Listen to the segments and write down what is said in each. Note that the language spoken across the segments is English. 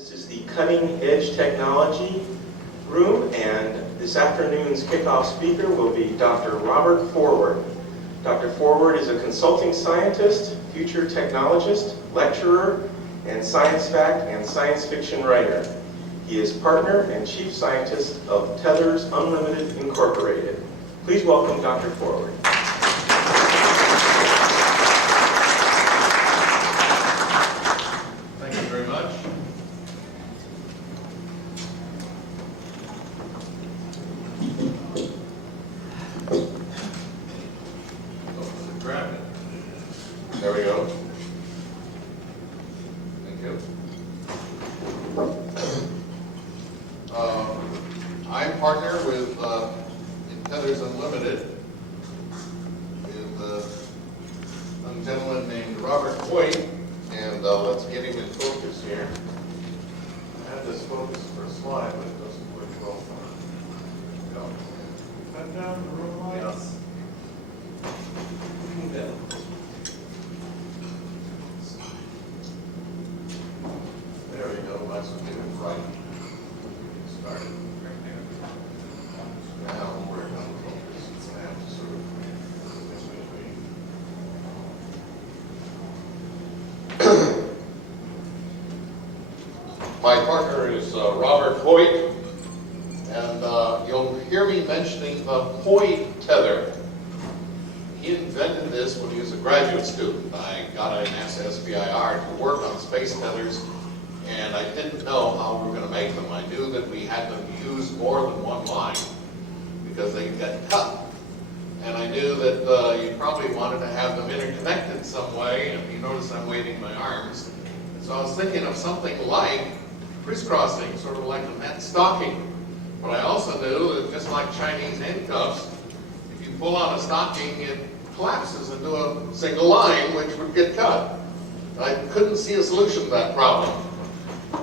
This is the Cutting Edge Technology room, and this afternoon's kickoff speaker will be Dr. Robert Forward. Dr. Forward is a consulting scientist, future technologist, lecturer, and science fact and science fiction writer. He is partner and chief scientist of Tethers Unlimited Incorporated. Please welcome Dr. Forward. Thank you very much. Grab it. There we go. Thank you. I'm partner with in Tethers Unlimited with a gentleman named Robert Hoyt, and let's get him in focus here. I had this focus for a slide, but it doesn't work well for it. Cut down the room lights. Yeah. There we go. That's what we did right. Started. Now we're going to focus. I have to sort of My partner is Robert Hoyt, and you'll hear me mentioning the Hoyt tether. He invented this when he was a graduate student. I got an NASA SBIR to work on space tethers, and I didn't know how we were going to make them. I knew that we had to use more than one line because they get cut. And I knew that you probably wanted to have them interconnected some way, and you notice I'm waving my arms. So I was thinking of something like crisscrossing, sort of like a net stocking. But I also knew that just like Chinese handcuffs, if you pull on a stocking, it collapses into a single line, which would get cut. I couldn't see a solution to that problem.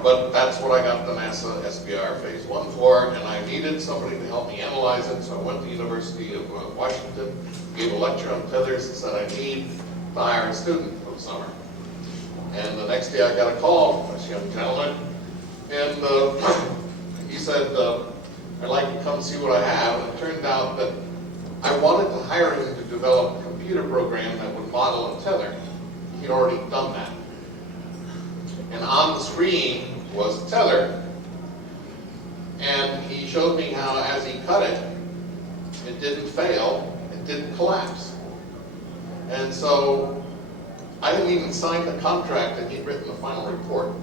But that's what I got the NASA SBIR Phase 1 for, and I needed somebody to help me analyze it, so I went to the University of Washington, gave a lecture on tethers, and said I need to hire a student for the summer. And the next day I got a call from this young gentleman, and he said, I'd like to come see what I have. And it turned out that I wanted to hire him to develop a computer program that would model a tether. He'd already done that. And on the screen was a tether, and he showed me how, as he cut it, it didn't fail, it didn't collapse. And so I didn't even sign the contract, and he'd written the final report.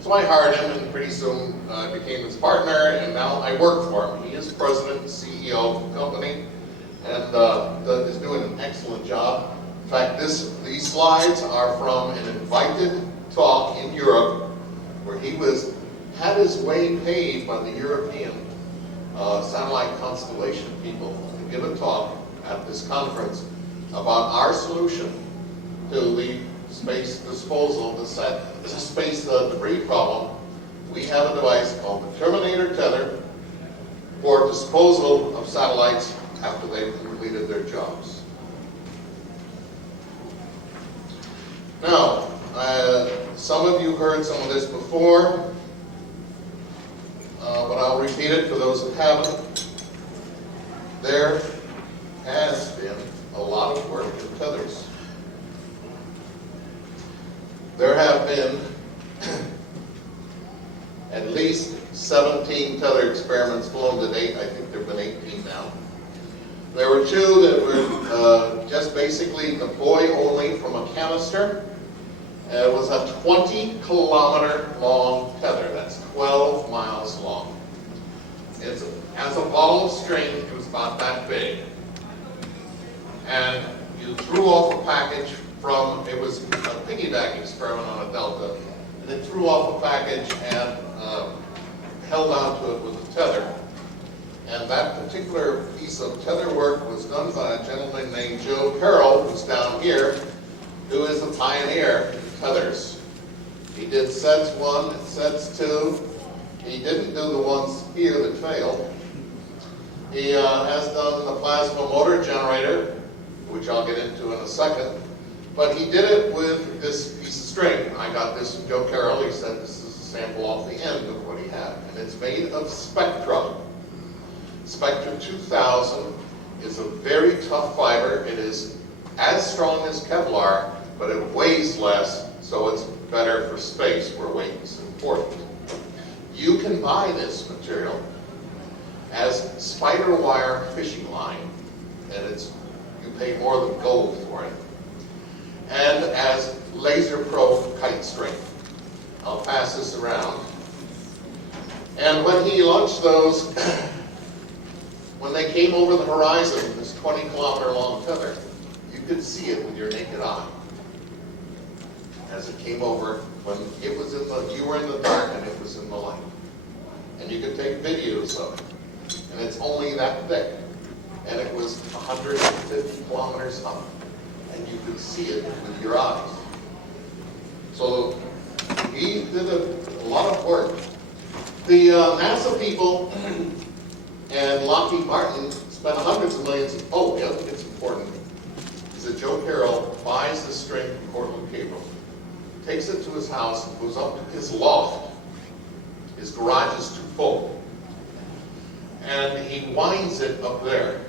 So I hired him, and pretty soon I became his partner, and now I work for him. He is president and CEO of the company, and is doing an excellent job. In fact, these slides are from an invited talk in Europe where he had his way paid by the European satellite constellation people to give a talk at this conference about our solution to the space disposal, the space debris problem. We have a device called the Terminator Tether for disposal of satellites after they've completed their jobs. Now, some of you heard some of this before, but I'll repeat it for those that haven't. There has been a lot of work in tethers. There have been at least 17 tether experiments flown to date. I think there have been 18 now. There were two that were just basically deploy only from a canister. It was a 20-kilometer long tether. That's 12 miles long. As a ball of string, it was about that big. And you threw off a package from, it was a piggyback experiment on a Delta, and it threw off a package and held onto it with a tether. And that particular piece of tether work was done by a gentleman named Joe Carroll, who's down here, who is a pioneer in tethers. He did sets 1 and sets 2. He didn't do the ones here that failed. He has done the plasma motor generator, which I'll get into in a second. But he did it with this piece of string. I got this from Joe Carroll. He said this is sample off the end of what he had. And it's made of Spectra. Spectra 2000 is a very tough fiber. It is as strong as Kevlar, but it weighs less, so it's better for space where weight is important. You can buy this material as spider wire fishing line, and you pay more than gold for it, and as Laser Pro kite string. I'll pass this around. And when he launched those, when they came over the horizon, this 20-kilometer long tether, you could see it with your naked eye. As it came over, when it was you were in the dark and it was in the light. And you could take videos of it. And it's only that thick. And it was 150 kilometers up. And you could see it with your eyes. So he did a lot of work. The NASA people and Lockheed Martin spent hundreds of millions. The other thing that's important is that Joe Carroll buys the string from Cortland Cable, takes it to his house, goes up to his loft. His garage is too full. And he winds it up there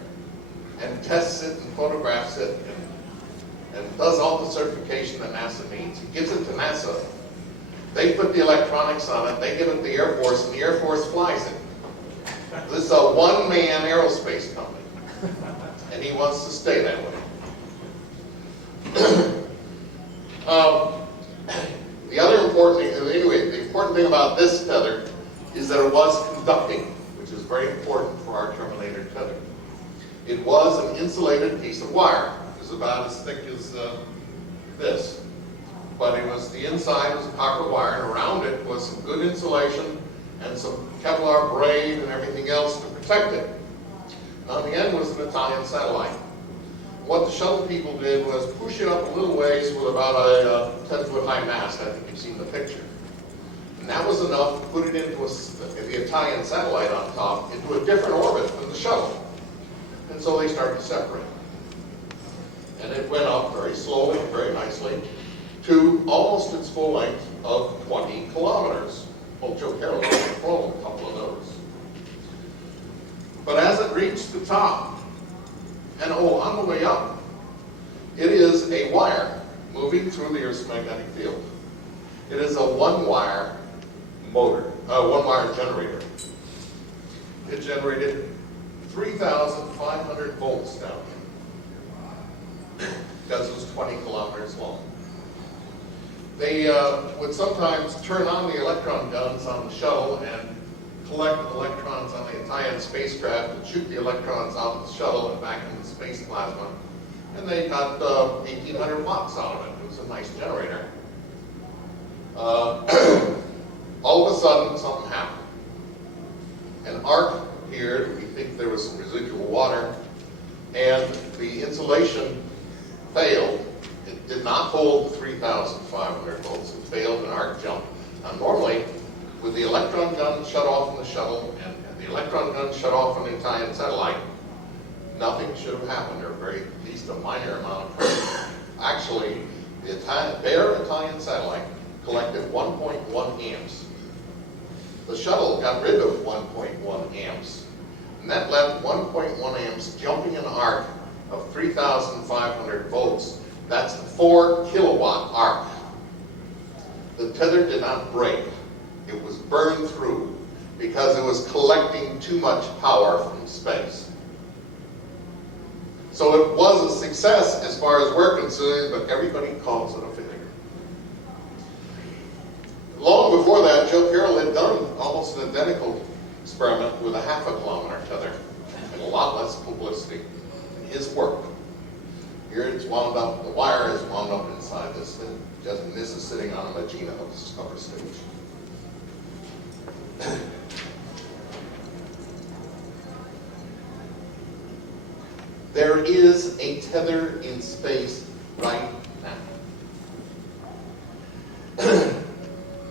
and tests it and photographs it and does all the certification that NASA needs. He gives it to NASA. They put the electronics on it, they give it to the Air Force, and the Air Force flies it. This is a one-man aerospace company, and he wants to stay that way. The other important thing, anyway, the important thing about this tether is that it was conducting, which is very important for our Terminator tether. It was an insulated piece of wire. It was about as thick as this. But it was, the inside was a copper wire, and around it was some good insulation and some Kevlar braid and everything else to protect it. And on the end was an Italian satellite. What the shuttle people did was push it up a little ways with about a 10-foot high mast. I think you've seen the picture. And that was enough to put it into the Italian satellite on top into a different orbit than the shuttle. And so they started to separate. And it went up very slowly, very nicely, to almost its full length of 20 kilometers. Well, Joe Carroll had flown a couple of those. But as it reached the top, and on the way up, it is a wire moving through the Earth's magnetic field. It is a one-wire motor, one-wire generator. It generated 3,500 volts down here because it was 20 kilometers long. They would sometimes turn on the electron guns on the shuttle and collect electrons on the Italian spacecraft and shoot the electrons out of the shuttle and back into space plasma. And they got 1,800 watts out of it. It was a nice generator. All of a sudden, something happened. An arc appeared. We think there was some residual water. And the insulation failed. It did not hold 3,500 volts. It failed an arc jump. Now, normally, with the electron gun shut off in the shuttle and the electron gun shut off on the Italian satellite, nothing should have happened, or at least a minor amount of pressure. Actually, the bare Italian satellite collected 1.1 amps. The shuttle got rid of 1.1 amps, and that left 1.1 amps jumping an arc of 3,500 volts. That's a 4 kilowatt arc. The tether did not break. It was burned through because it was collecting too much power from space. So it was a success as far as we're concerned, but everybody calls it a failure. Long before that, Joe Carroll had done almost an identical experiment with a 0.5 kilometer tether and a lot less publicity in his work. Here it's wound up, the wire is wound up inside this thing. And this is sitting on a Magina upper stage. There is a tether in space right now.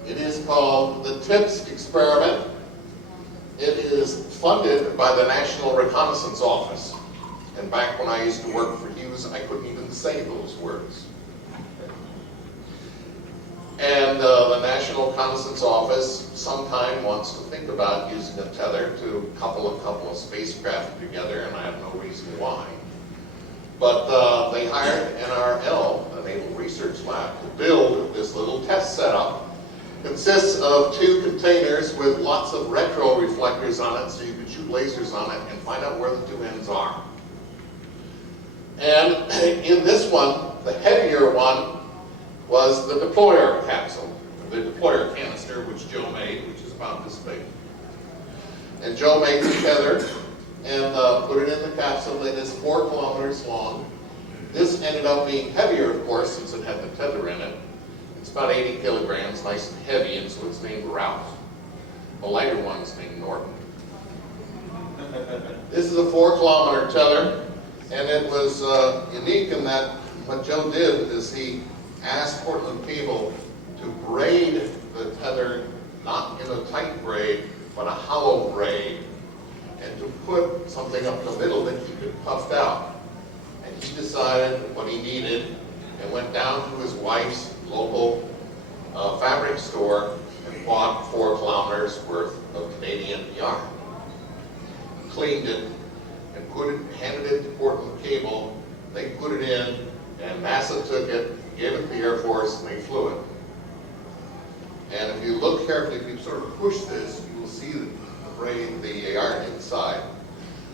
It is called the TIPS experiment. It is funded by the National Reconnaissance Office. And back when I used to work for Hughes, I couldn't even say those words. And the National Reconnaissance Office sometime wants to think about using a tether to couple of spacecraft together, and I have no reason why. But they hired NRL, the Naval Research Lab, to build this little test setup. Consists of 2 containers with lots of retro reflectors on it, so you can shoot lasers on it and find out where the 2 ends are. And in this one, the heavier one was the deployer capsule, the deployer canister, which Joe made, which is about this big. And Joe made the tether and put it in the capsule. It is 4 kilometers long. This ended up being heavier, of course, since it had the tether in it. It's about 80 kilograms, nice and heavy, and so it's named Ralph. The lighter one is named Norton. This is a 4-kilometer tether, and it was unique in that what Joe did is he asked Portland Cable to braid the tether, not in a tight braid, but a hollow braid, and to put something up the middle that keep it puffed out. And he decided what he needed and went down to his wife's local fabric store and bought 4 kilometers worth of Canadian yarn. Cleaned it and handed it to Portland Cable. They put it in, and NASA took it, gave it to the Air Force, and they flew it. And if you look carefully, if you sort of push this, you will see the yarn inside.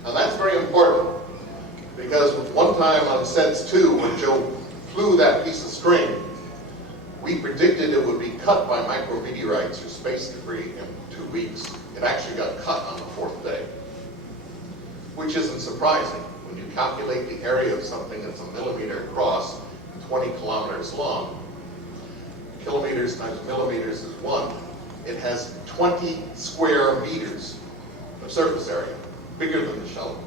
Now that's very important, because one time on SEDS 2, when Joe flew that piece of string, we predicted it would be cut by micrometeorites or space debris in 2 weeks. It actually got cut on the 4th day, which isn't surprising. When you calculate the area of something that's a millimeter across and 20 kilometers long, kilometers times millimeters is 1. It has 20 square meters of surface area, bigger than the shell,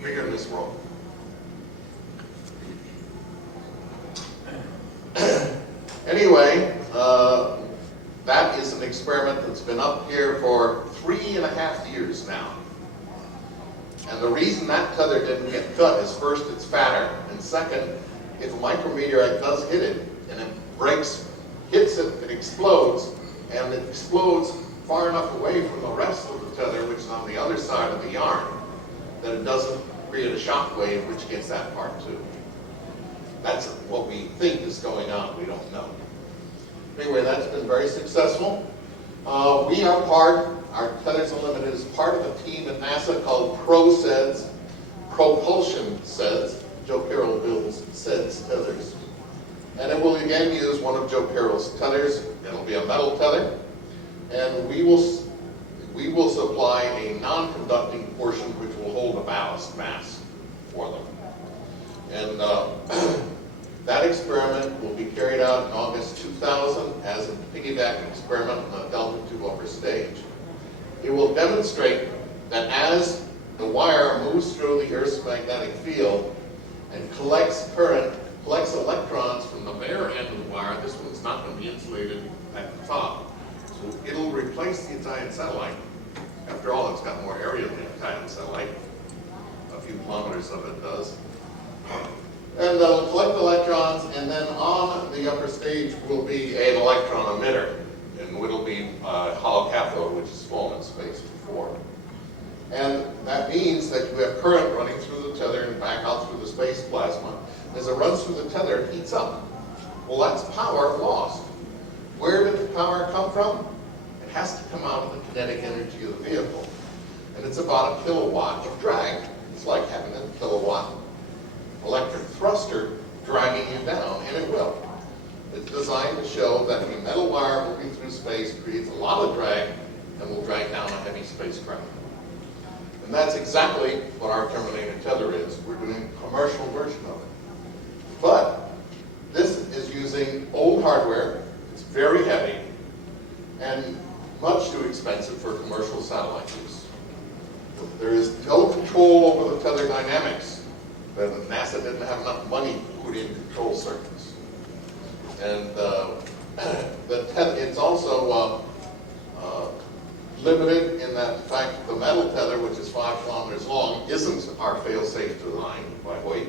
bigger than this world. Anyway, that is an experiment that's been up here for 3.5 years now. And the reason that tether didn't get cut is, first, it's fatter, and second, if a micrometeorite does hit it and it hits it, it explodes, and it explodes far enough away from the rest of the tether, which is on the other side of the yarn, that it doesn't create a shock wave which gets that part too. That's what we think is going on. We don't know. Anyway, that's been very successful. We are our Tethers Unlimited is part of a team at NASA called ProSEDS, Propulsion SEDS. Joe Carroll builds SEDS tethers. And it will again use one of Joe Carroll's tethers. It'll be a metal tether. And we will supply a non-conducting portion which will hold a ballast mass for them. And that experiment will be carried out in August 2000 as a piggyback experiment on the Delta II upper stage. It will demonstrate that as the wire moves through the Earth's magnetic field and collects current, collects electrons from the bare end of the wire, this one's not going to be insulated at the top. So it'll replace the Italian satellite. After all, it's got more area than the Italian satellite. A few kilometers of it does. And they'll collect electrons, and then on the upper stage will be an electron emitter. And it'll be a hollow cathode, which has flown in space before. And that means that you have current running through the tether and back out through the space plasma. As it runs through the tether, it heats up. Well, that's power lost. Where did the power come from? It has to come out of the kinetic energy of the vehicle. And it's about a kilowatt of drag. It's like having a kilowatt electric thruster dragging you down, and it will. It's designed to show that a metal wire moving through space creates a lot of drag and will drag down a heavy spacecraft. And that's exactly what our Terminator Tether is. We're doing a commercial version of it. But this is using old hardware. It's very heavy and much too expensive for commercial satellite use. There is no control over the tether dynamics. NASA didn't have enough money to put in control circuits. And it's also limited in that, in fact, the metal tether, which is 5 kilometers long, isn't our fail-safe design by Hoyt,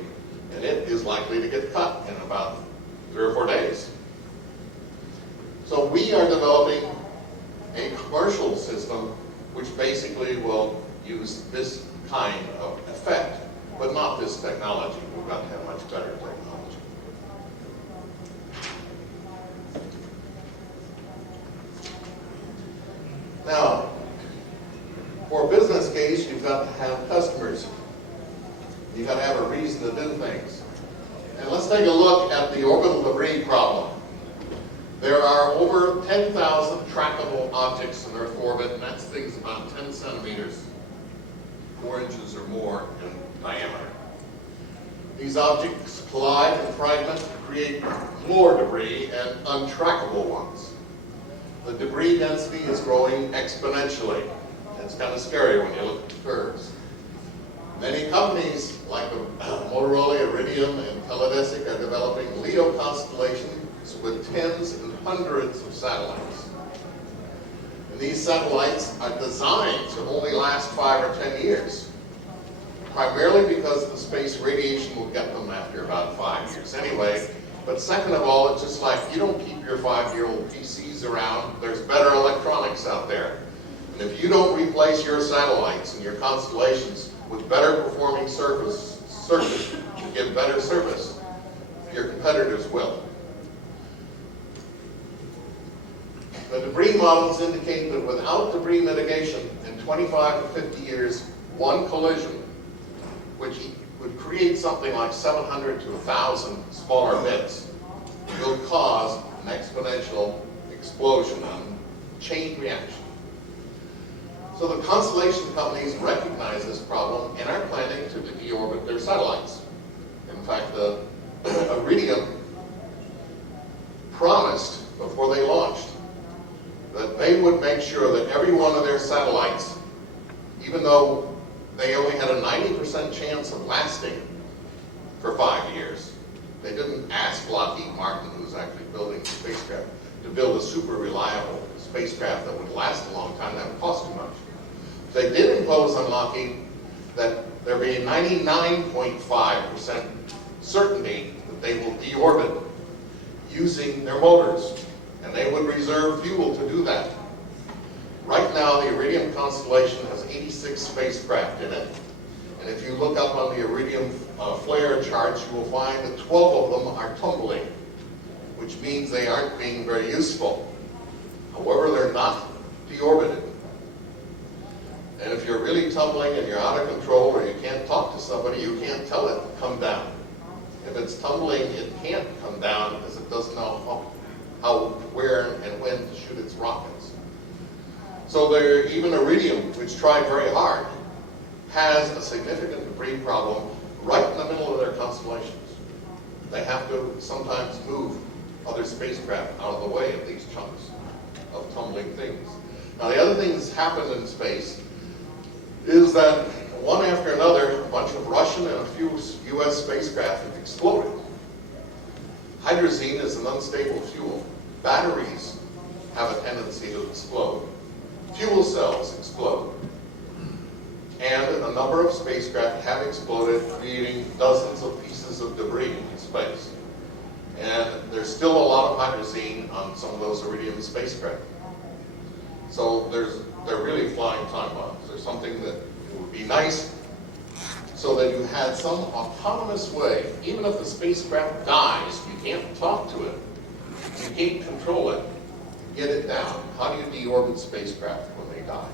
and it is likely to get cut in about 3 or 4 days. So we are developing a commercial system which basically will use this kind of effect, but not this technology. We've got to have much better technology. Now, for a business case, you've got to have customers. You've got to have a reason to do things. And let's take a look at the orbital debris problem. There are over 10,000 trackable objects in Earth orbit, and that's things about 10 centimeters, 4 inches or more in diameter. These objects collide and fragment to create more debris and untrackable ones. The debris density is growing exponentially. It's kind of scary when you look at the curves. Many companies like Motorola, Iridium, and Teledesic are developing LEO constellations with tens and hundreds of satellites. And these satellites are designed to only last 5 or 10 years, primarily because the space radiation will get them after about 5 years anyway. But second of all, it's just like you don't keep your 5-year-old PCs around. There's better electronics out there. And if you don't replace your satellites and your constellations with better performing circuits to give better service, your competitors will. The debris models indicate that without debris mitigation, in 25 to 50 years, one collision, which would create something like 700 to 1,000 smaller bits, will cause an exponential explosion and chain reaction. So the constellation companies recognize this problem and are planning to deorbit their satellites. In fact, Iridium promised before they launched that they would make sure that every one of their satellites, even though they only had a 90% chance of lasting for 5 years, they didn't ask Lockheed Martin, who's actually building the spacecraft, to build a super reliable spacecraft that would last a long time. That would cost too much. They did impose on Lockheed that there be a 99.5% certainty that they will deorbit using their motors, and they would reserve fuel to do that. Right now, the Iridium constellation has 86 spacecraft in it, and if you look up on the Iridium flare charts, you will find that 12 of them are tumbling, which means they aren't being very useful. However, they're not deorbited. And if you're really tumbling and you're out of control or you can't talk to somebody, you can't tell it to come down. If it's tumbling, it can't come down because it doesn't know how, where, and when to shoot its rockets. So even Iridium, which tried very hard, has a significant debris problem right in the middle of their constellations. They have to sometimes move other spacecraft out of the way of these chunks of tumbling things. Now, the other thing that's happened in space is that one after another, a bunch of Russian and a few US spacecraft have exploded. Hydrazine is an unstable fuel. Batteries have a tendency to explode. Fuel cells explode. And a number of spacecraft have exploded, creating dozens of pieces of debris in space. And there's still a lot of hydrazine on some of those Iridium spacecraft. So they're really flying time bombs. There's something that would be nice so that you had some autonomous way. Even if the spacecraft dies, you can't talk to it. You can't control it. Get it down. How do you deorbit spacecraft when they die?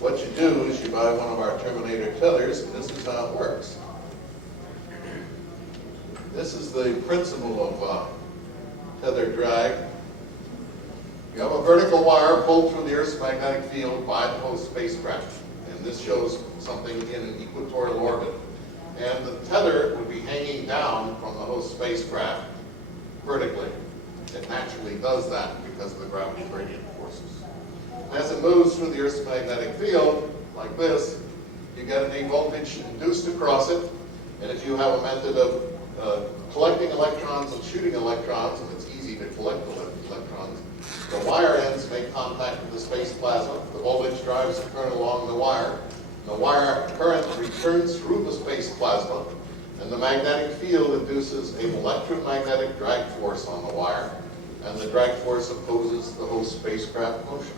What you do is you buy one of our Terminator Tethers, and this is how it works. This is the principle of tether drag. You have a vertical wire pulled through the Earth's magnetic field by the host spacecraft. And this shows something in an equatorial orbit. And the tether would be hanging down from the host spacecraft vertically. It naturally does that because of the gravity gradient forces. As it moves through the Earth's magnetic field, like this, you get a voltage induced across it. And if you have a method of collecting electrons and shooting electrons, and it's easy to collect electrons, the wire ends make contact with the space plasma. The voltage drives the current along the wire. The wire current returns through the space plasma And the magnetic field induces an electromagnetic drag force on the wire, and the drag force opposes the host spacecraft motion.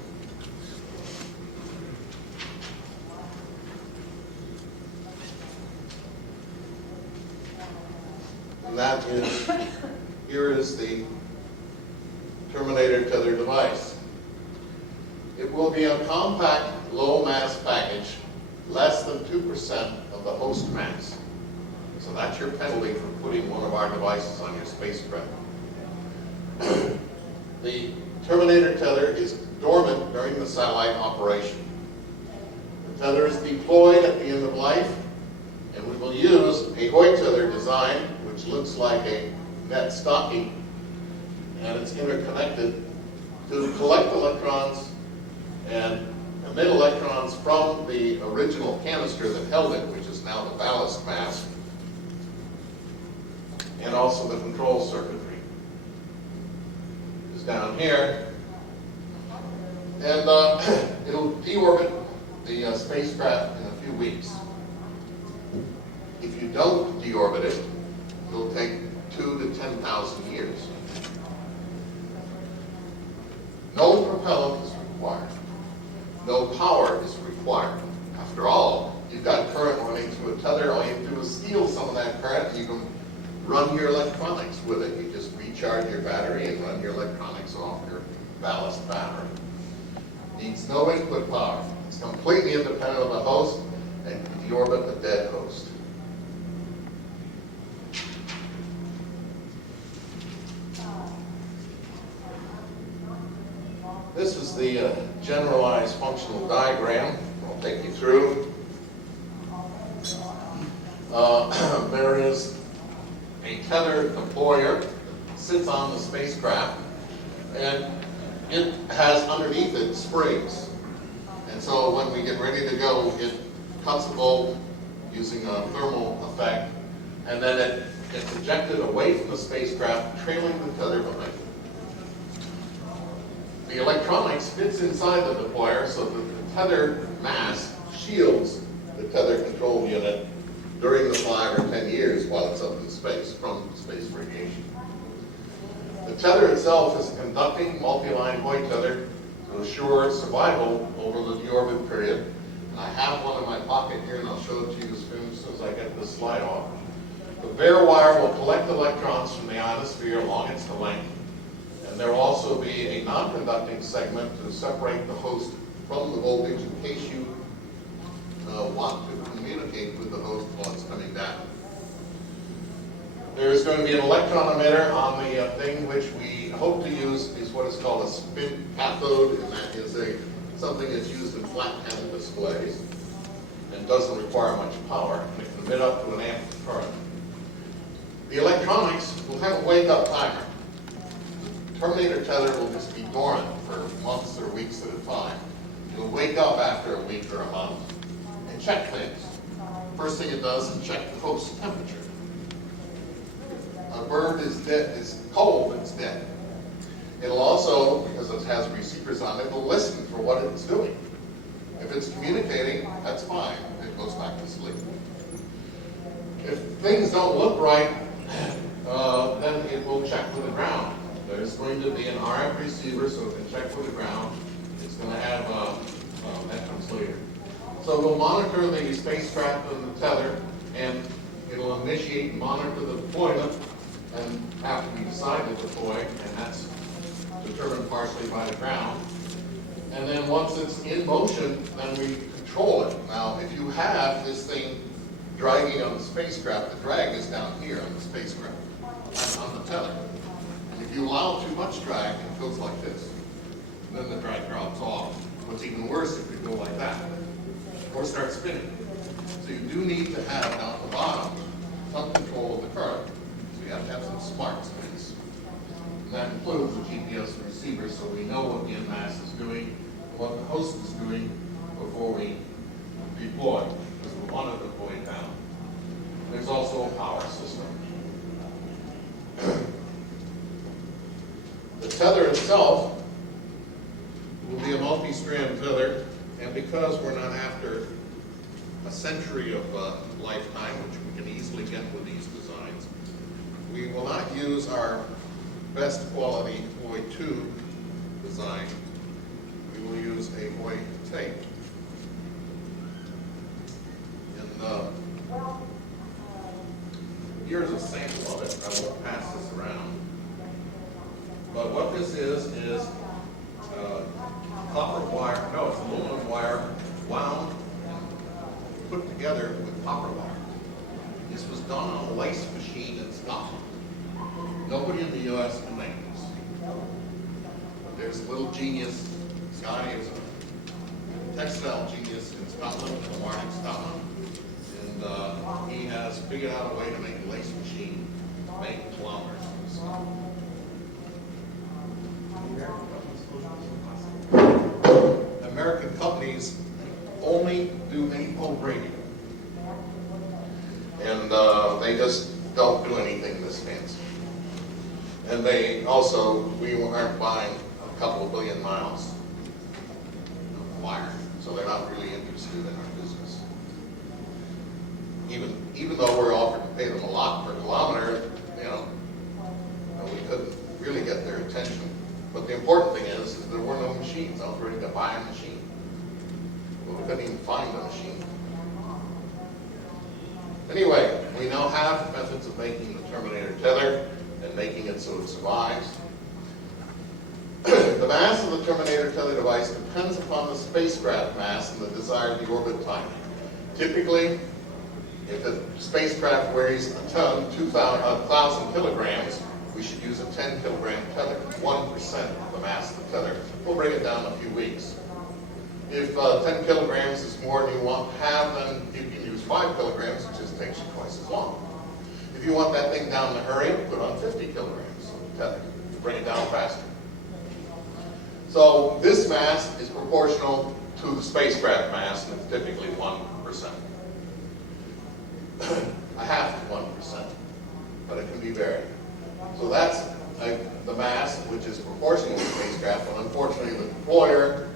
And that is, here is the Terminator Tether device. It will be a compact, low-mass package, less than 2% of the host mass. So that's your penalty for putting one of our devices on your spacecraft. The Terminator Tether is dormant during the satellite operation. The tether is deployed at the end of life, and we will use a Hoyt tether design, which looks like a net stocking, and it's interconnected to collect electrons and emit electrons from the original canister that held it, which is now the ballast mass, and also the control circuitry is down here. And it'll deorbit the spacecraft in a few weeks. If you don't deorbit it, it'll take 2,000 to 10,000 years. No propellant is required. No power is required. After all, you've got current running through a tether. All you have to do is steal some of that current, and you can run your electronics with it. You just recharge your battery and run your electronics off your ballast battery. Needs no input power. It's completely independent of the host and can deorbit a dead host. This is the generalized functional diagram I'll take you through. There is a tether deployer, sits on the spacecraft, and it has underneath it springs. And so when we get ready to go, it cuts a bolt using a thermal effect, and then it gets ejected away from the spacecraft, trailing the tether behind it. The electronics fits inside the deployer so that the tether mass shields the tether control unit during the 5 or 10 years while it's up in space from space radiation. The tether itself is a conducting multi-line Hoyt tether to assure survival over the deorbit period. And I have one in my pocket here, and I'll show it to you as soon as I get this slide off. The bare wire will collect electrons from the ionosphere along its length. And there will also be a non-conducting segment to separate the host from the voltage in case you want to communicate with the host while it's coming down. There's going to be an electron emitter on the thing, which we hope to use is what is called a spin cathode, and that is something that's used in flat panel displays and doesn't require much power, and it can emit up to an amp of current. The electronics will have a wake-up timer. Terminator Tether will just be dormant for months or weeks at a time. You'll wake up after a week or a month and check things. First thing it does is check the host temperature. A bird is dead, is cold, it's dead. It'll also, because it has receivers on it, it'll listen for what it's doing. If it's communicating, that's fine. It goes back to sleep. If things don't look right, then it will check with the ground. There's going to be an RF receiver, so it can check with the ground. It's going to have that comes later. So we'll monitor the spacecraft and the tether, and it'll initiate and monitor the deployment, and after we decide to deploy, and that's determined partially by the ground. And then once it's in motion, then we control it. Now, if you have this thing dragging on the spacecraft, the drag is down here on the spacecraft, on the tether. If you allow too much drag, it goes like this. And then the drag drops off. What's even worse if you go like that, or start spinning. So you do need to have down at the bottom some control of the current. So you have to have some smart spins. And that includes the GPS receiver, so we know what the mass is doing, what the host is doing before we deploy, because we want to deploy it down. There's also a power system. The tether itself will be a multi-strand tether, and because we're not after a century of lifetime, which we can easily get with these designs. We will not use our best quality Hoy 2 design. We will use a Hoy tape. And here's a sample of it. I won't pass this around. But what this is copper wire, no, it's aluminum wire wound and put together with copper wire. This was done on a lace machine in Scotland. Nobody in the U.S. can make this. But there's a little genius. Scotty is a textile genius in Scotland, in Warwick, Scotland. And he has figured out a way to make a lace machine make kilometers. American companies only do any-pole braiding. And they just don't do anything this fancy. And they also, we aren't buying a couple of billion miles of wire, so they're not really interested in our business. Even though we're offered to pay them a lot per kilometer, we couldn't really get their attention. But the important thing is there were no machines. I was ready to buy a machine. But we couldn't even find a machine. Anyway, we now have methods of making the Terminator Tether and making it so it survives. The mass of the Terminator Tether device depends upon the spacecraft mass and the desired deorbit time. Typically, if the spacecraft weighs a ton, 1,000 kilograms, we should use a 10 kilogram tether, 1% of the mass of the tether. We'll bring it down in a few weeks. If 10 kilograms is more than you want to have, then you can use 5 kilograms, it just takes you twice as long. If you want that thing down in a hurry, put on 50 kilograms of tether to bring it down faster. So this mass is proportional to the spacecraft mass, and it's typically 1%. A half to 1%, but it can be varied. So that's the mass, which is proportional to the spacecraft, but unfortunately the deployer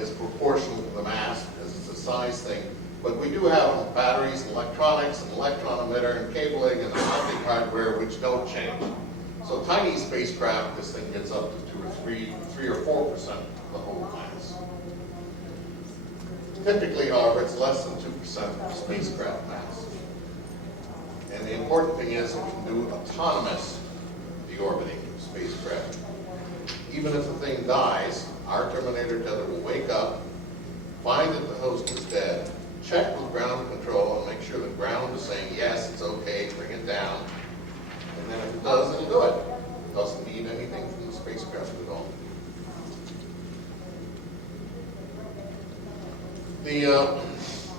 is proportional to the mass because it's a size thing. But we do have batteries, and electronics, and electron emitter, and cabling, and mounting hardware which don't change. So tiny spacecraft, this thing gets up to 2 or 3 or 4% of the whole mass. Typically, however, it's less than 2% of the spacecraft mass. And the important thing is that we can do autonomous deorbiting of spacecraft. Even if the thing dies, our Terminator Tether will wake up, find that the host is dead, check with ground control, and make sure the ground is saying, yes, it's okay, bring it down. And then if it does, it'll do it. It doesn't need anything from the spacecraft at all.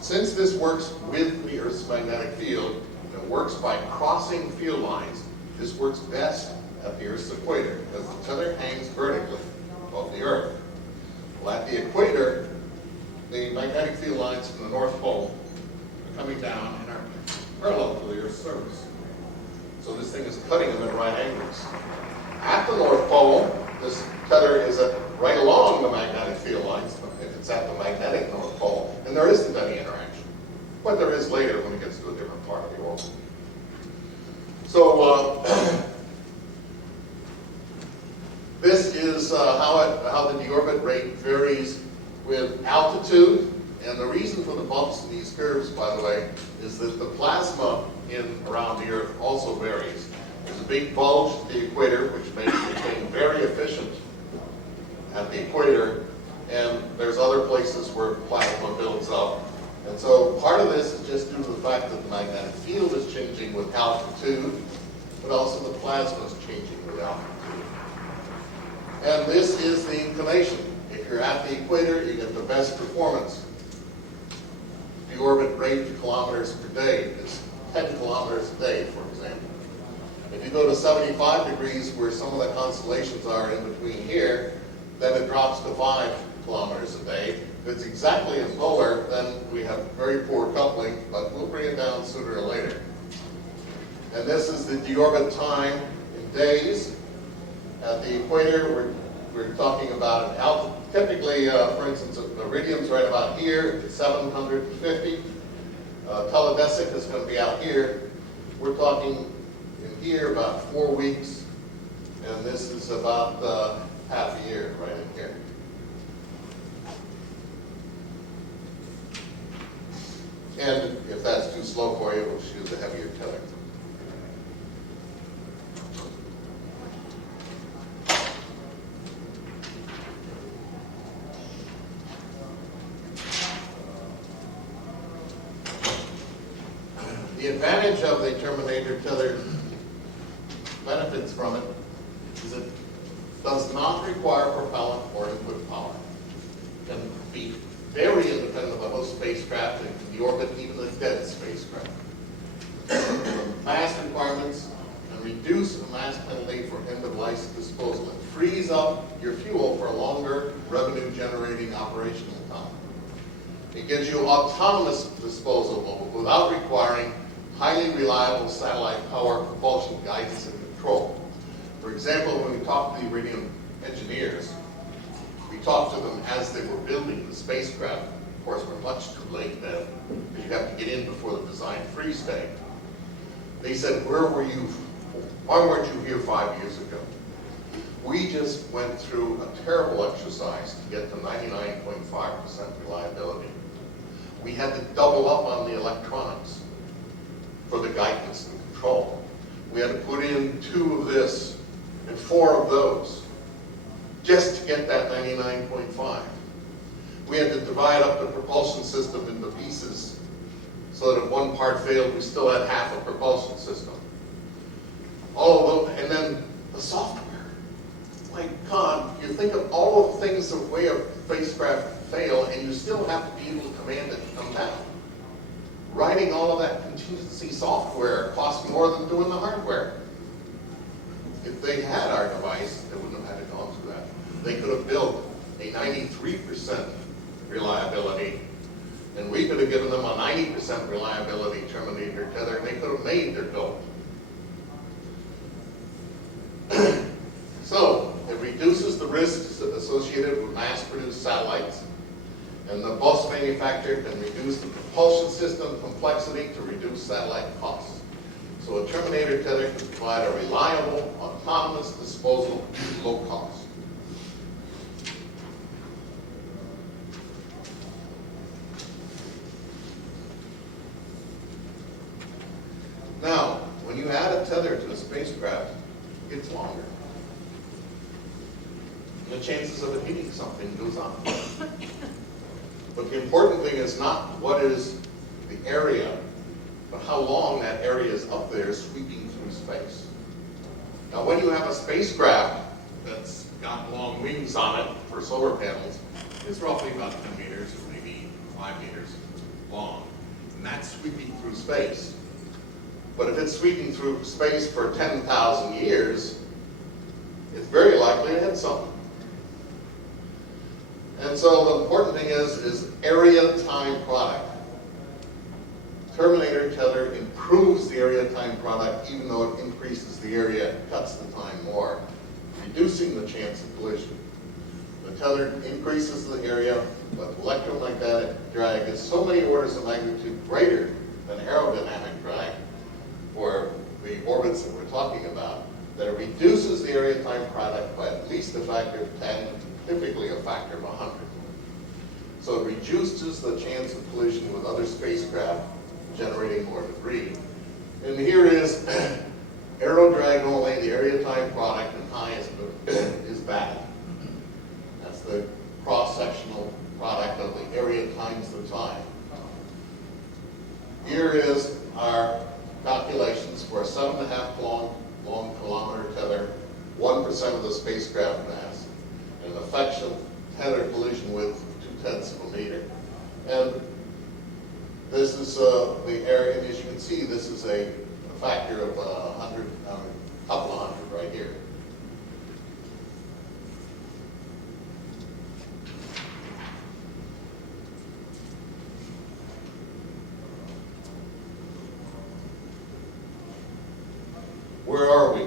Since this works with the Earth's magnetic field, and it works by crossing field lines, this works best at the Earth's equator, because the tether hangs vertically above the Earth. Well, at the equator, the magnetic field lines from the North Pole are coming down and are parallel to the Earth's surface. So this thing is cutting them at right angles. At the North Pole, this tether is right along the magnetic field lines, if it's at the magnetic North Pole, and there isn't any interaction. But there is later when it gets to a different part of the orbit. So this is how the deorbit rate varies with altitude. And the reason for the bumps in these curves, by the way, is that the plasma around the Earth also varies. There's a big bulge at the equator, which makes the thing very efficient at the equator, and there's other places where plasma builds up. And so part of this is just due to the fact that the magnetic field is changing with altitude, but also the plasma is changing with altitude. And this is the inclination. If you're at the equator, you get the best performance. The orbit rate in kilometers per day is 10 kilometers a day, for example. If you go to 75 degrees, where some of the constellations are in between here, then it drops to 5 kilometers a day. If it's exactly in polar, then we have very poor coupling, but we'll bring it down sooner or later. And this is the deorbit time in days. At the equator, we're talking about an altitude. Typically, for instance, the iridium's right about here, it's 750. Teledesic is going to be out here. We're talking in here about 4 weeks, and this is about half a year right in here. And if that's too slow for you, we'll choose a heavier tether. The advantage of the Terminator Tether, benefits from it, is it does not require propellant or input power. It can be very independent of the host spacecraft and can orbit even the dead spacecraft. Mass requirements and reduce the mass penalty for end-of-life disposal. It frees up your fuel for a longer revenue-generating operational time. It gives you autonomous disposal without requiring highly reliable satellite power, propulsion, guidance, and control. For example, when we talk to the Iridium engineers, we talked to them as they were building the spacecraft. Of course, we're much too late then, because you have to get in before the design freeze state. They said, where were you? Why weren't you here 5 years ago? We just went through a terrible exercise to get to 99.5% reliability. We had to double up on the electronics for the guidance and control. We had to put in 2 of this and 4 of those just to get that 99.5. We had to divide up the propulsion system into pieces so that if one part failed, we still had half a propulsion system. All of them, and then the software. My God, you think of all of the things the way a spacecraft fail, and you still have to be able to command it to come down. Writing all of that contingency software costs more than doing the hardware. If they had our device, they wouldn't have had to go through that. They could have built a 93% reliability, and we could have given them a 90% reliability Terminator Tether, and they could have made their goal. So, it reduces the risks associated with mass-produced satellites, and the bus manufacturer can reduce the propulsion system complexity to reduce satellite costs. So a Terminator Tether can provide a reliable, autonomous disposal at low cost. Now, when you add a tether to a spacecraft, it gets longer. And the chances of it hitting something goes up. But the important thing is not what is the area, but how long that area is up there sweeping through space. Now when you have a spacecraft that's got long wings on it for solar panels, it's roughly about 10 meters or maybe 5 meters long. And that's sweeping through space. But if it's sweeping through space for 10,000 years, it's very likely to hit something. And so the important thing is area time product. Terminator Tether improves the area time product even though it increases the area, cuts the time more, reducing the chance of collision. The tether increases the area, but electromagnetic drag is so many orders of magnitude greater than aerodynamic drag for the orbits that we're talking about, that it reduces the area time product by at least a factor of 10, typically a factor of 100. So it reduces the chance of collision with other spacecraft, generating more debris. And here is aero drag only, the area time product, and high is bad. That's the cross-sectional product of the area times the time. Here is our calculations for a 7.5 long kilometer tether, 1% of the spacecraft mass, and an effective tether collision width of 0.2 of a meter. And this is the area, and as you can see, this is a factor of 100, a couple of hundred right here. Where are we?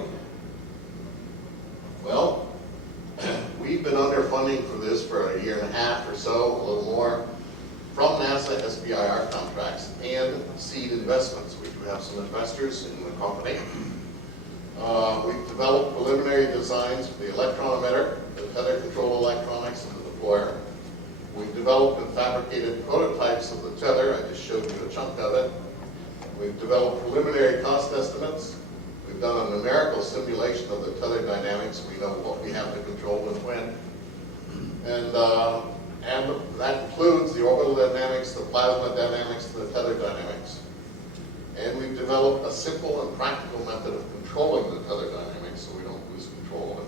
Well, we've been underfunding for this for a year and a half or so, a little more. from NASA SBIR contracts and seed investments. We do have some investors in the company. We've developed preliminary designs for the electron emitter, the tether control electronics, and the deployer. We've developed and fabricated prototypes of the tether. I just showed you a chunk of it. We've developed preliminary cost estimates. We've done a numerical simulation of the tether dynamics. We know what we have to control and when. And that includes the orbital dynamics, the plasma dynamics, and the tether dynamics. And we've developed a simple and practical method of controlling the tether dynamics so we don't lose control of it.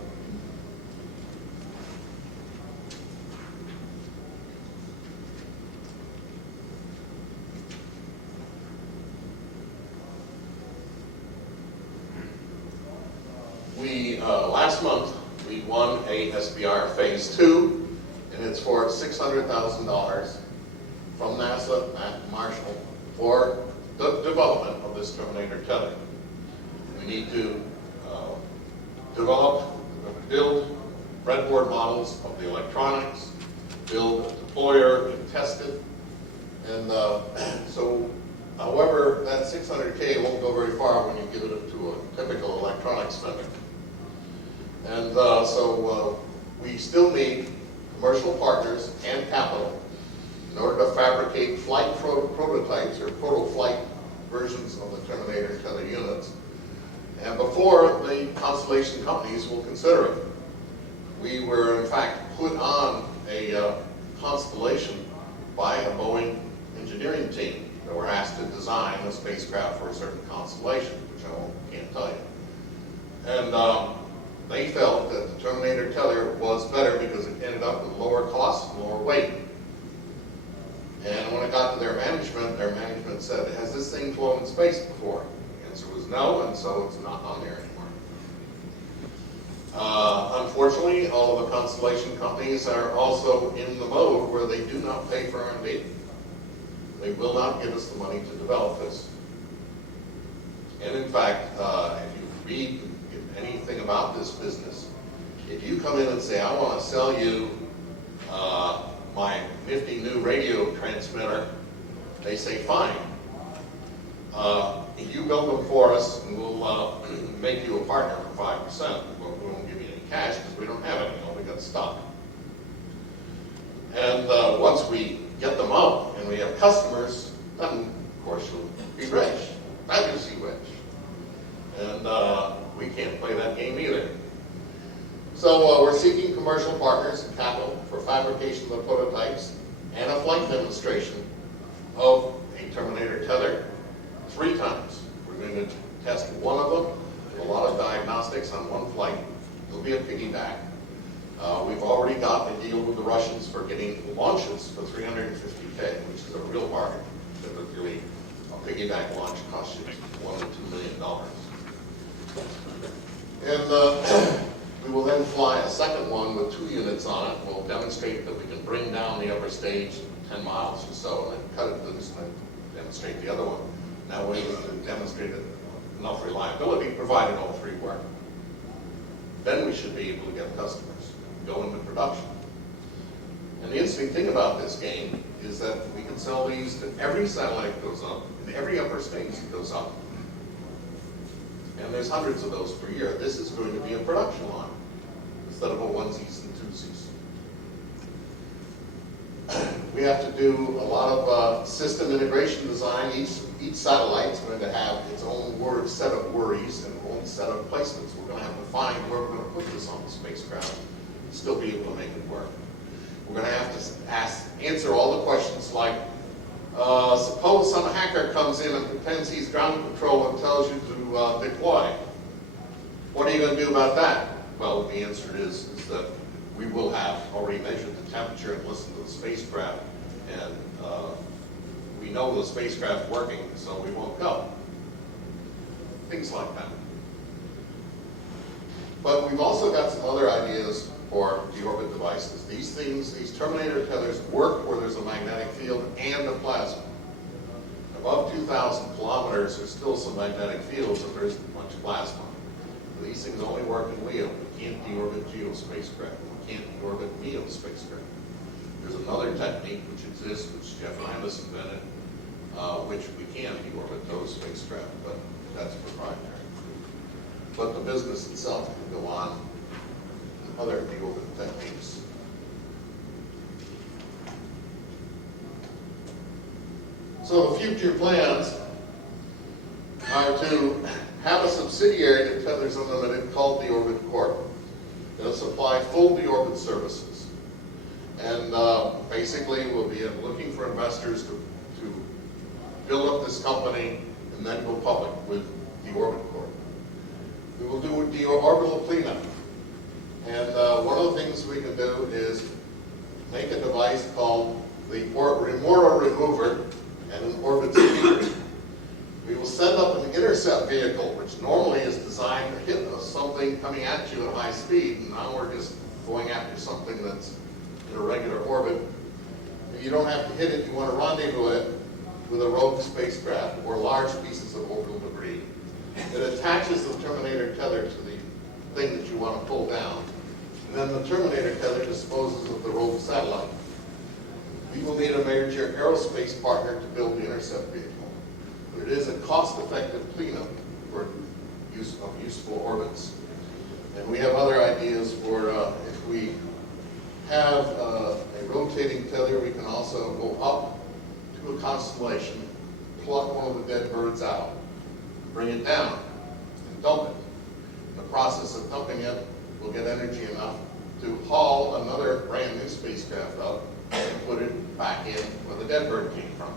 Last month, we won a SBR Phase 2, and it's for $600,000 from NASA at Marshall for the development of this Terminator Tether. We need to build breadboard models of the electronics, build a deployer and test it. And so, however, that $600K won't go very far when you give it to a typical electronics vendor. And so we still need commercial partners and capital in order to fabricate flight prototypes or proto-flight versions of the Terminator Tether units. And before the constellation companies will consider it. We were in fact put on a constellation by a Boeing engineering team that were asked to design a spacecraft for a certain constellation, which I can't tell you. And they felt that the Terminator Tether was better because it ended up with lower cost and lower weight. And when it got to their management said, has this thing flown in space before? The answer was no, and so it's not on there anymore. Unfortunately, all of the constellation companies are also in the mode where they do not pay for R&D. They will not give us the money to develop this. And in fact, if you read anything about this business, if you come in and say, I want to sell you my nifty new radio transmitter, they say, fine. If you build them for us, and we'll make you a partner for 5%, but we won't give you any cash because we don't have any, we got stock. And once we get them up and we have customers, then of course you'll be rich, fabulously rich. And we can't play that game either. So we're seeking commercial partners and capital for fabrication of the prototypes and a flight demonstration of a Terminator Tether 3 times. We're going to test one of them, a lot of diagnostics on one flight. It'll be a piggyback. We've already got a deal with the Russians for getting launches for $350K, which is a real bargain. Typically, a piggyback launch costs you $1 to $2 million. And we will then fly a second one with 2 units on it. We'll demonstrate that we can bring down the upper stage 10 miles or so, and then cut it loose and then demonstrate the other one. That way we can demonstrate enough reliability, provided all 3 work. Then we should be able to get customers, go into production. And the interesting thing about this game is that we can sell these to every satellite that goes up, and every upper stage that goes up. And there's hundreds of those per year. This is going to be a production line instead of a onesies and twosies. We have to do a lot of system integration design. Each satellite's going to have its own set of worries and own set of placements. We're going to have to find where we're going to put this on the spacecraft and still be able to make it work. We're going to have to answer all the questions like, suppose some hacker comes in and pretends he's ground control and tells you to deploy. What are you going to do about that? Well, the answer is that we will have already measured the temperature and listened to the spacecraft, and we know the spacecraft's working, so we won't go. Things like that. But we've also got some other ideas for deorbit devices. These Terminator tethers work where there's a magnetic field and a plasma. Above 2,000 kilometers, there's still some magnetic fields, and there's much plasma. These things only work in LEO. We can't deorbit GEO spacecraft. We can't deorbit MEO spacecraft. There's another technique which exists, which Jeff Landis invented, which we can deorbit those spacecraft, but that's proprietary. But the business itself can go on with other deorbit techniques. So the future plans are to have a subsidiary to Tethers Unlimited called Deorbit Corp. They'll supply full deorbit services. And basically we'll be looking for investors to build up this company and then go public with Deorbit Corp. We will do deorbital cleanup. And one of the things we can do is make a device called the Remora Remover and an orbit speeder. We will send up an intercept vehicle, which normally is designed to hit something coming at you at high speed, and now we're just going after something that's in a regular orbit. If you don't have to hit it, you want to rendezvous it with a rogue spacecraft or large pieces of orbital debris. It attaches the Terminator Tether to the thing that you want to pull down, and then the Terminator Tether disposes of the rogue satellite. We will need a major aerospace partner to build the intercept vehicle. But it is a cost-effective cleanup for use of useful orbits. And we have other ideas for if we have a rotating tether, we can also go up to a constellation, pluck one of the dead birds out, bring it down, and dump it. In the process of dumping it, we'll get energy enough to haul another brand new spacecraft up and put it back in where the dead bird came from.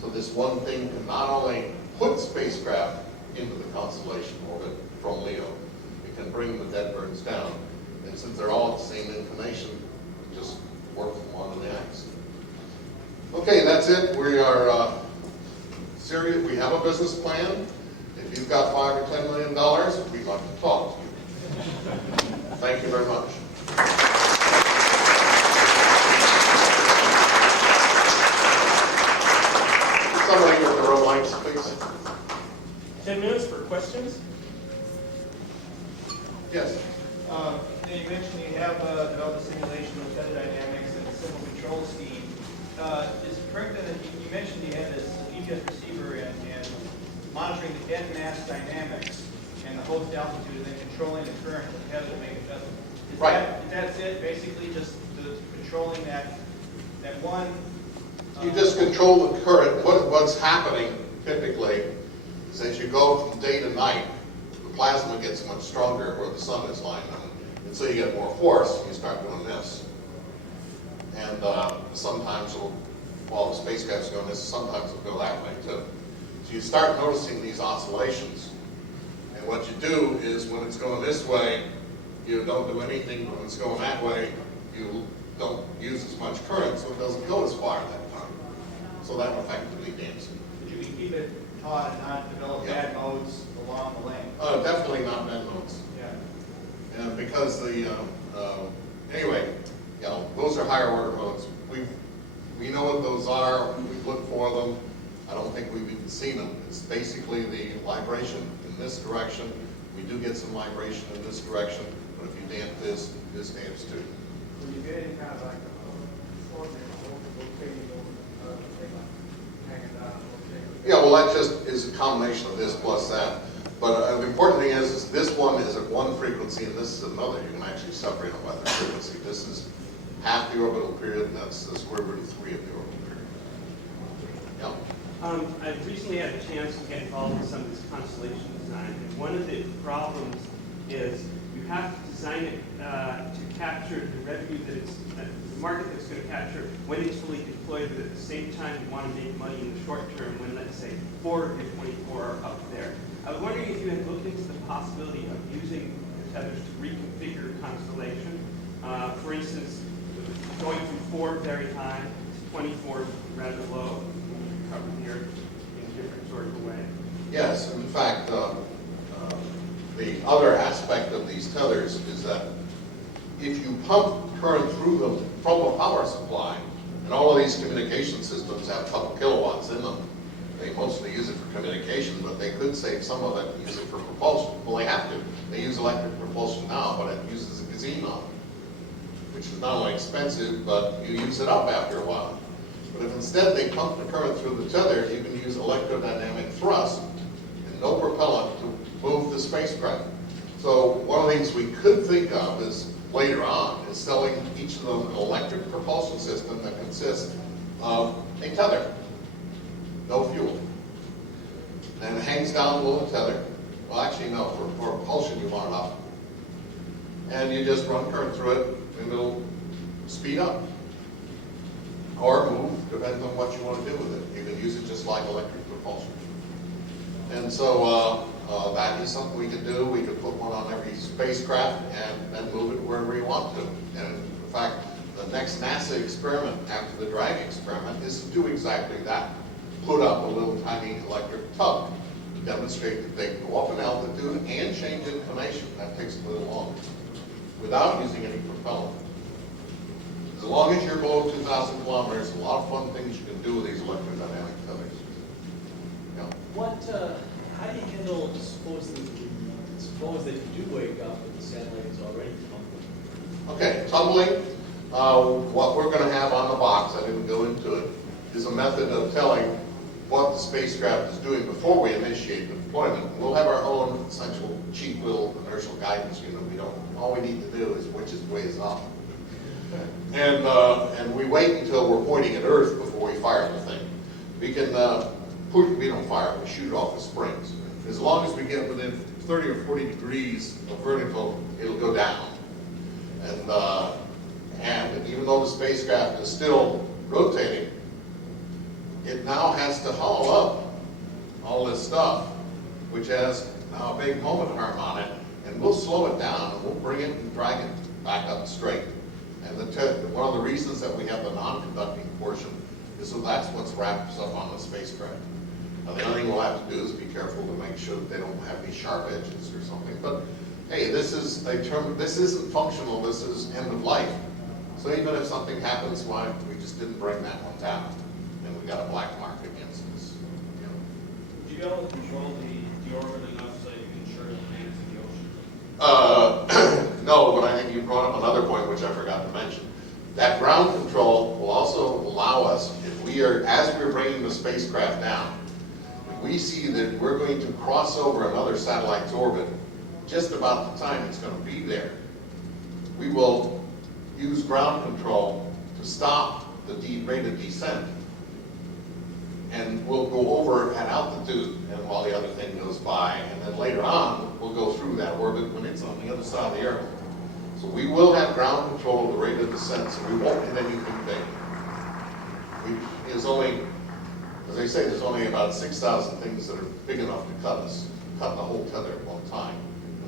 So this one thing can not only put spacecraft into the constellation orbit from Leo, it can bring the dead birds down. And since they're all at the same inclination, just work them onto the axis. Okay, that's it. We are serious. We have a business plan. If you've got $5 or $10 million, we'd like to talk to you. Thank you very much. Somebody with their own lights, please. 10 minutes for questions? Yes. You mentioned you have developed a simulation of tether dynamics and a simple control scheme. Is it correct that you mentioned you had this GPS receiver and monitoring the dead mass dynamics and the host altitude and then controlling the current of the tether to make it adjustment? Right. That's it, basically, just controlling that one? You just control the current. What's happening typically is as you go from day to night, the plasma gets much stronger where the sun is lying on it. And so you get more force, you start doing this. And sometimes, while the spacecraft's going this, sometimes it'll go that way too. So you start noticing these oscillations. And what you do is when it's going this way, you don't do anything. When it's going that way, you don't use as much current, so it doesn't go as far that time. So that effectively dampens it. But you can keep it taut and not develop bad modes along the lane. Definitely not bad modes. Yeah. And because anyway, those are higher order modes. We know what those are. We've looked for them. I don't think we've even seen them. It's basically the vibration in this direction. We do get some vibration in this direction, but if you damp this damps too. When you get any kind of like a rotating over, hanging down, rotating. Yeah, well, that just is a combination of this plus that. But the important thing is this one is at one frequency and this is another. You can actually separate them by the frequency. This is half the orbital period, and that's the square root of 3 of the orbital period. Yeah. I've recently had a chance to get involved in some of this constellation design, and one of the problems is you have to design it to capture the revenue the market that's going to capture when it's fully deployed, but at the same time you want to make money in the short term when, let's say, 4 of your 24 are up there. I was wondering if you had looked into the possibility of using the tethers to reconfigure constellation. For instance, going from 4 very high to 24 rather low, cover the Earth in a different sort of a way. Yes, in fact, the other aspect of these tethers is that if you pump current through them from a power supply, and all of these communication systems have a couple kilowatts in them, they mostly use it for communication, but they could save some of it and use it for propulsion. Well, they have to. They use electric propulsion now, but it uses a gazebo. which is not only expensive, but you use it up after a while. But if instead they pump the current through the tether, you can use electrodynamic thrust and no propellant to move the spacecraft. So one of the things we could think of is later on is selling each of them an electric propulsion system that consists of a tether, no fuel. And it hangs down the little tether. Well, actually, no, for propulsion you want it up. And you just run current through it, and it'll speed up. Or move, depends on what you want to do with it. You can use it just like electric propulsion. And so that is something we could do. We could put one on every spacecraft and then move it wherever you want to. And in fact, the next NASA experiment after the drag experiment is to do exactly that. Put up a little tiny electric tug to demonstrate that they can go up in altitude and change inclination. That takes a little longer without using any propellant. As long as you're below 2,000 kilometers, a lot of fun things you can do with these electrodynamic tethers. Yeah. How do you handle, suppose that you do wake up and the satellite is already tumbling? Okay, tumbling. What we're going to have on the box, I didn't go into it, is a method of telling what the spacecraft is doing before we initiate the deployment. We'll have our own essential cheap little inertial guidance unit. All we need to do is which way is up. And we wait until we're pointing at Earth before we fire the thing. We can we don't fire it, we shoot it off the springs. As long as we get within 30 or 40 degrees of vertical, it'll go down. And even though the spacecraft is still rotating, it now has to haul up all this stuff, which has now a big moment arm on it, and we'll slow it down and we'll bring it and drag it back up straight. And one of the reasons that we have the non-conducting portion is so that's what's wrapped up on the spacecraft. Now, the only thing we'll have to do is be careful to make sure that they don't have any sharp edges or something. But hey, this isn't functional, this is end of life. So even if something happens, why we just didn't bring that one down, and we got a black mark against us. Would you be able to control the orbit enough so you can ensure the planet's in the ocean? No, but I think you brought up another point which I forgot to mention. That ground control will also allow us, as we're bringing the spacecraft down, if we see that we're going to cross over another satellite's orbit, just about the time it's going to be there, we will use ground control to stop the rate of descent. And we'll go over at altitude and while the other thing goes by, and then later on we'll go through that orbit when it's on the other side of the Earth. So we will have ground control of the rate of descent, so we won't hit anything big. There's only, as I say, there's only about 6,000 things that are big enough to cut the whole tether at one time.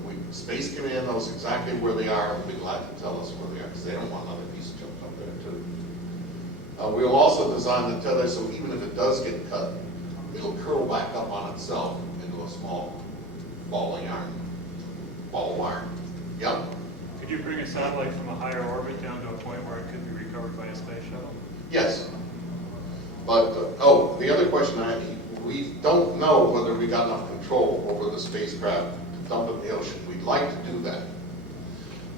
And Space Command knows exactly where they are, and will be glad to tell us where they are, because they don't want another piece jumped up there too. We'll also design the tether so even if it does get cut, it'll curl back up on itself into a small ball of wire. Yep. Could you bring a satellite from a higher orbit down to a point where it could be recovered by a space shuttle? Yes. But, the other question we don't know whether we got enough control over the spacecraft to dump it in the ocean. We'd like to do that.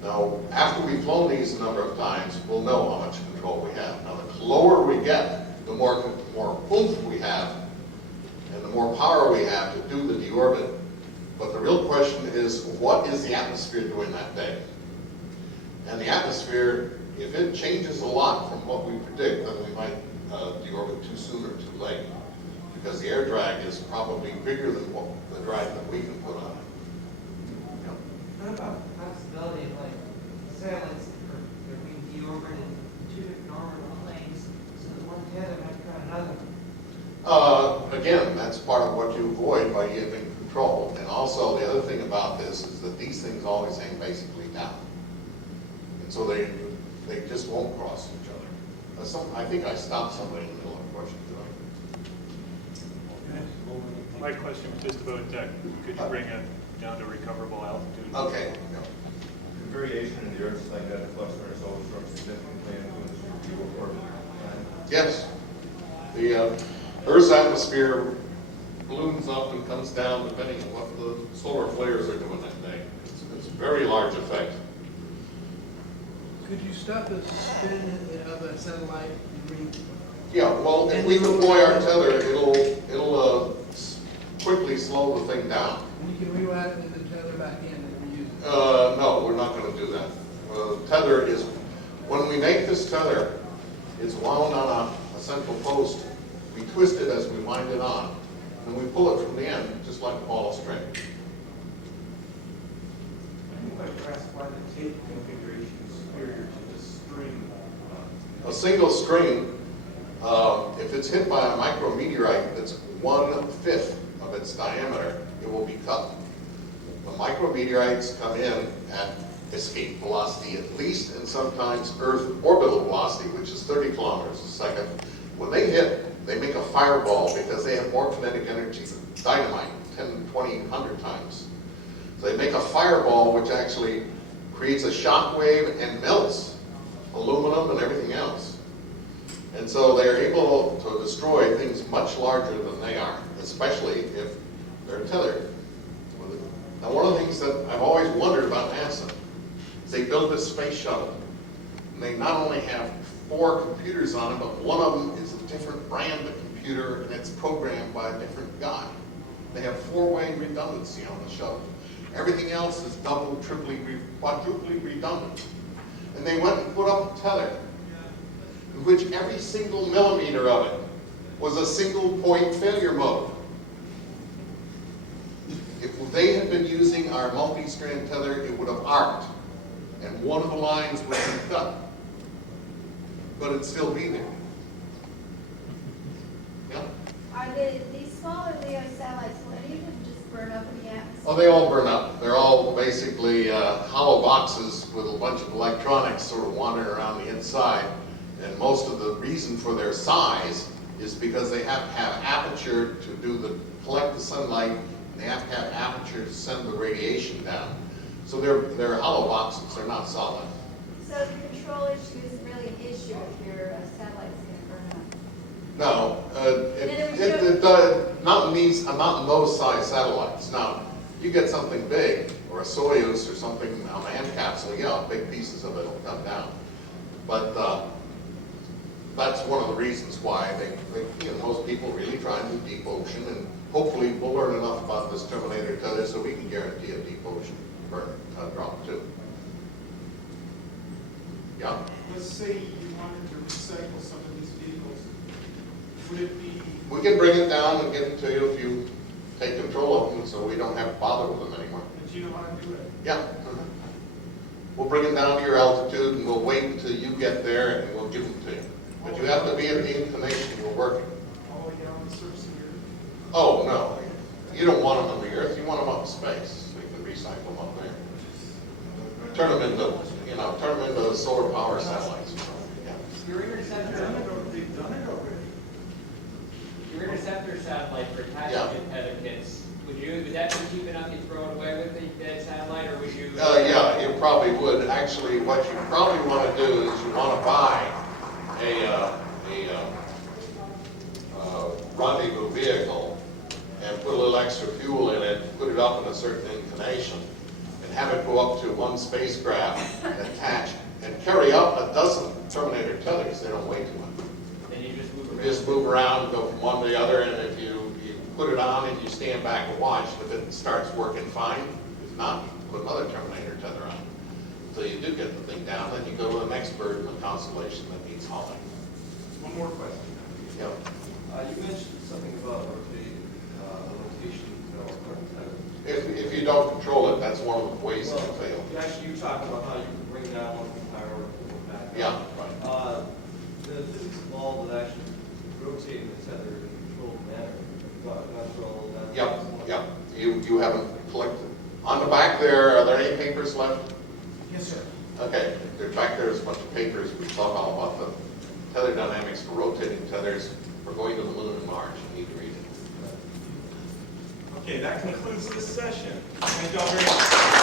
Now, after we've flown these a number of times, we'll know how much control we have. Now, the lower we get, the more oomph we have, and the more power we have to do the deorbit. But the real question is, what is the atmosphere doing that day? And the atmosphere, if it changes a lot from what we predict, then we might deorbit too soon or too late. Because the air drag is probably bigger than the drag that we can put on it. Yep. What about the possibility of like satellites that we deorbited in two different orbital planes, so that one tether might cut another? Again, that's part of what you avoid by giving control. And also, the other thing about this is that these things always hang basically down. And so they just won't cross each other. I think I stopped somebody in the middle of a question. My question was just about, could you bring it down to recoverable altitude? Okay. The variation in the Earth's magnetic flux or solar storm significantly influences your view of orbit time? Yes. The Earth's atmosphere balloons up and comes down depending on what the solar flares are doing that day. It's a very large effect. Could you stop the spin of a satellite and Yeah, well, if we deploy our tether, it'll quickly slow the thing down. you can reroute it and then tether back in and reuse it? No, we're not gonna do that. Tether is, when we make this tether, it's wound on a central post. We twist it as we wind it on, and we pull it from the end, just like a ball of string. I'd like to ask why the tape configuration is superior to the string. A single string, if it's hit by a micrometeorite that's 1/5 of its diameter, it will be cut. The micrometeorites come in at escape velocity at least, and sometimes Earth orbital velocity, which is 30 kilometers a second. When they hit, they make a fireball because they have more kinetic energy than dynamite, 10, 20, 100 times. So they make a fireball which actually creates a shock wave and melts aluminum and everything else. And so they're able to destroy things much larger than they are, especially if they're tethered. Now, one of the things that I've always wondered about NASA is they build this space shuttle, and they not only have 4 computers on it, but one of them is a different brand of computer, and it's programmed by a different guy. They have 4-way redundancy on the shuttle. Everything else is double, triply, quadruply redundant. And they went and put up a tether in which every single millimeter of it was a single point failure mode. If they had been using our multi-strand tether, it would have arced, and one of the lines would be cut, but it'd still be there. Yeah? Are these smaller LEO satellites, will any of them just burn up in the atmosphere? Oh, they all burn up. They're all basically hollow boxes with a bunch of electronics sort of wandering around the inside. And most of the reason for their size is because they have to have aperture to collect the sunlight, and they have to have aperture to send the radiation down. So they're hollow boxes. They're not solid. So the control issue isn't really an issue if your satellite's going to burn up? No, not in those size satellites. Now, you get something big, or a Soyuz or something, a manned capsule, yeah, big pieces of it will come down. But that's one of the reasons why most people really try and do deep ocean, and hopefully we'll learn enough about this Terminator Tether so we can guarantee a deep ocean burn drop too. Yeah? Let's say you wanted to recycle some of these vehicles. Would it be? We can bring it down and get it to you if you take control of them, so we don't have to bother with them anymore. But you know how to do it? Yeah. We'll bring them down to your altitude, and we'll wait until you get there, and we'll give them to you. But you have to be at the inclination you're working. All the way down the surface of the earth? Oh, no. You don't want them on the Earth. You want them up in space. So you can recycle them up there. Turn them into solar power satellites. Yeah. Your interceptor. They've done it already. Your interceptor satellite for attaching tether kits. Would that be cheap enough to throw it away with that satellite, or would you? Yeah, you probably would. Actually, what you probably want to do is you want to buy a rendezvous vehicle and put a little extra fuel in it, put it up in a certain inclination, and have it go up to one spacecraft and attach and carry up a dozen Terminator tethers. They don't weigh too much. Then you just move around. You just move around and go from one to the other, and if you put it on and you stand back and watch, if it starts working fine, if not, you put another Terminator tether on. So you do get the thing down, then you go to the next bird in the constellation that needs hauling. One more question. Yeah. You mentioned something about the location of the tether. If you don't control it, that's one of the ways it'll fail. Actually, you talked about how you can bring down one power and pull it back. Yeah, right. The physics involved with actually rotating the tether in a controlled manner. Yep. You haven't collected. On the back there, are there any papers left? Yes, sir. Okay, back there's a bunch of papers. We talk all about the tether dynamics for rotating tethers for going to the moon and Mars. You need to read it. Okay, that concludes this session. Thank you all very much.